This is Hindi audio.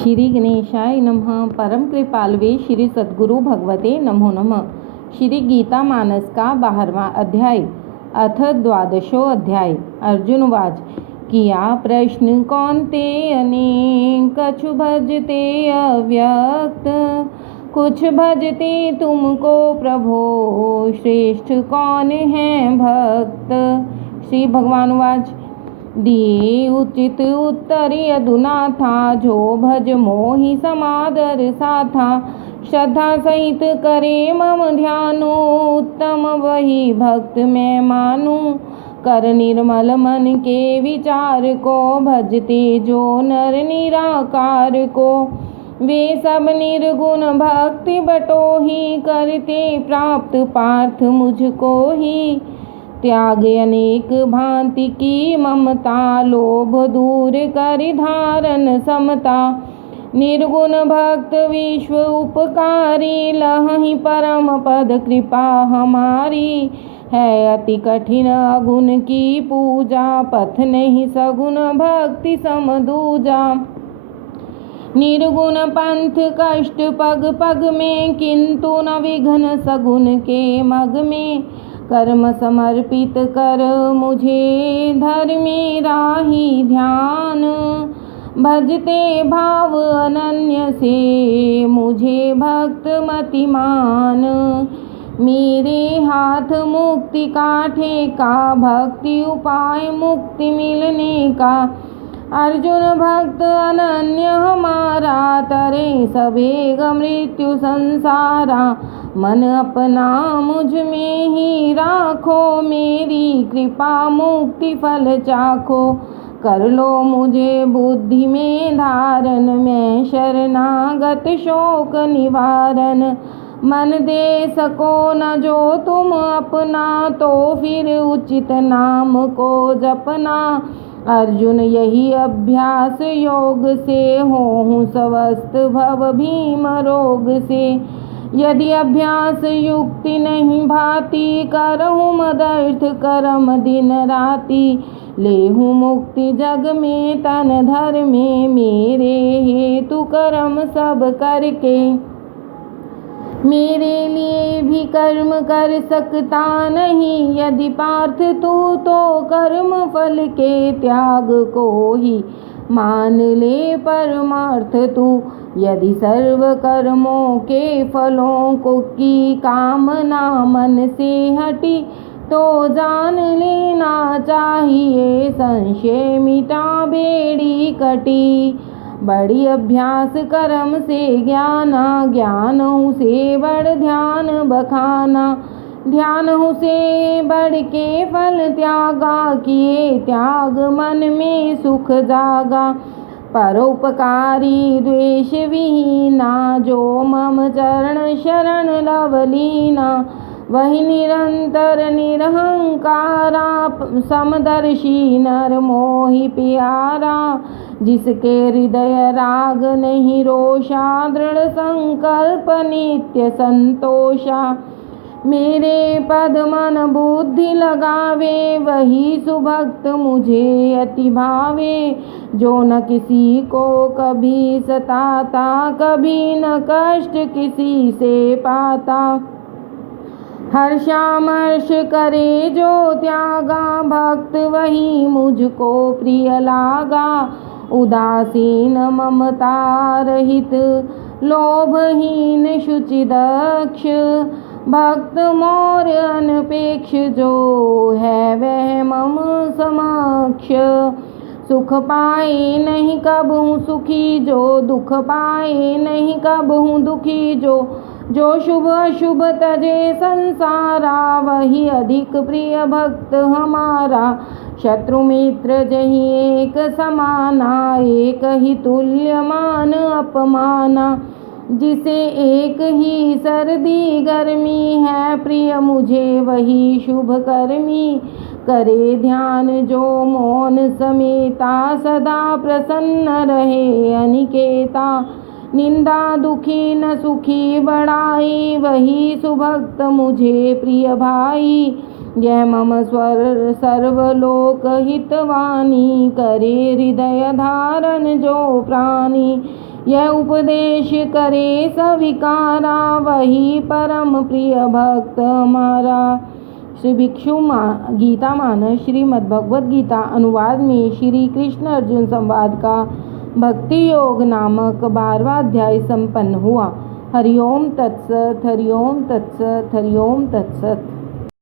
श्री गणेशाय नमः। परम कृपालवे श्री सद्गुरु भगवते नमो नमः। श्री गीता मानस का 12वां अध्याय अथ 12वां अध्याय। अर्जुनवाच किया प्रश्न कौन्तेय अनेक कछु भजते अव्यक्त कुछ भजते तुमको प्रभो श्रेष्ठ कौन है भक्त। श्री भगवान वाच दिए उचित उत्तर अधुना था जो भज मोहि समादर साथा श्रद्धा सहित करे मम ध्यानो उत्तम वही भक्त मैं मानू। कर निर्मल मन के विचार को भजते जो नर निराकार को वे सब निर्गुण भक्ति बटोही करते प्राप्त पार्थ मुझको ही। त्याग अनेक भांति की ममता लोभ दूर कर धारण समता निर्गुण भक्त विश्व उपकारी लहि परम पद कृपा हमारी। है अति कठिन अगुण की पूजा पथ नहीं सगुण भक्ति सम दूजा। निर्गुण पंथ कष्ट पग पग में किंतु न विघ्न सगुण के मग में। कर्म समर्पित कर मुझे धर्मी राही ध्यान भजते भाव अनन्य से मुझे भक्त मतिमान। मेरे हाथ मुक्ति का ठेका भक्ति उपाय मुक्ति मिलने का। अर्जुन भक्त अनन्य हमारा तरे सवेग मृत्यु संसारा। मन अपना मुझ में ही राखो मेरी कृपा मुक्ति फल चाखो। कर लो मुझे बुद्धि में धारण मैं शरणागत शोक निवारण। मन दे सको न जो तुम अपना तो फिर उचित नाम को जपना। अर्जुन यही अभ्यास योग से होहूँ स्वस्थ भव भीम रोग से। यदि अभ्यास युक्ति नहीं भाती करहूँ मदर्थ कर्म दिन राति। लेहूँ मुक्ति जग में तन धर में मेरे हेतु कर्म सब करके। मेरे लिए भी कर्म कर सकता नहीं यदि पार्थ तू तो कर्म फल के त्याग को ही मान ले परमार्थ तू। यदि सर्व कर्मों के फलों को की कामना मन से हटी तो जान लेना चाहिए संशय मिटा बेड़ी कटी। बड़ी अभ्यास कर्म से ज्ञाना ज्ञान से बड़ ध्यान बखाना। ध्यान से बढ़ के फल त्यागा किए त्याग मन में सुख जागा। परोपकारी द्वेष विहीना जो मम चरण शरण लवलीना। वही निरंतर निरहंकारा समदर्शी नर मोहि प्यारा। जिसके हृदय राग नहीं रोषा दृढ़ संकल्प नित्य संतोषा। मेरे पद मन बुद्धि लगावे वही सुभक्त मुझे अति भावे। जो न किसी को कभी सताता कभी न कष्ट किसी से पाता। हर्षामर्ष करे जो त्यागा भक्त वही मुझको प्रिय लागा। उदासीन ममता रहित लोभहीन शुचि दक्ष भक्त मोर अनपेक्ष जो है वह मम समक्ष। सुख पाए नहीं कबहू सुखी जो दुख पाए नहीं कबहू दुखी जो शुभ अशुभ तजे संसारा वही अधिक प्रिय भक्त हमारा। शत्रु मित्र जही एक समाना एक ही तुल्य मान अपमाना। जिसे एक ही सर्दी गर्मी है प्रिय मुझे वही शुभ कर्मी। करे ध्यान जो मौन समेता सदा प्रसन्न रहे अनिकेता। निंदा दुखी न सुखी बढ़ाई वही सुभक्त मुझे प्रिय भाई। यह मम स्वर सर्वलोक हितवाणी करे हृदय धारण जो प्राणी। यह उपदेश करे सविकारा, वही परम प्रिय भक्त हमारा। श्री भिक्षु गीता मानस श्रीमद् भगवद गीता अनुवाद में श्री कृष्ण अर्जुन संवाद का भक्ति योग नामक 12वां अध्याय संपन्न हुआ। हरिओम तत्सत, हरिओम तत्सत, हरिओम तत्सत।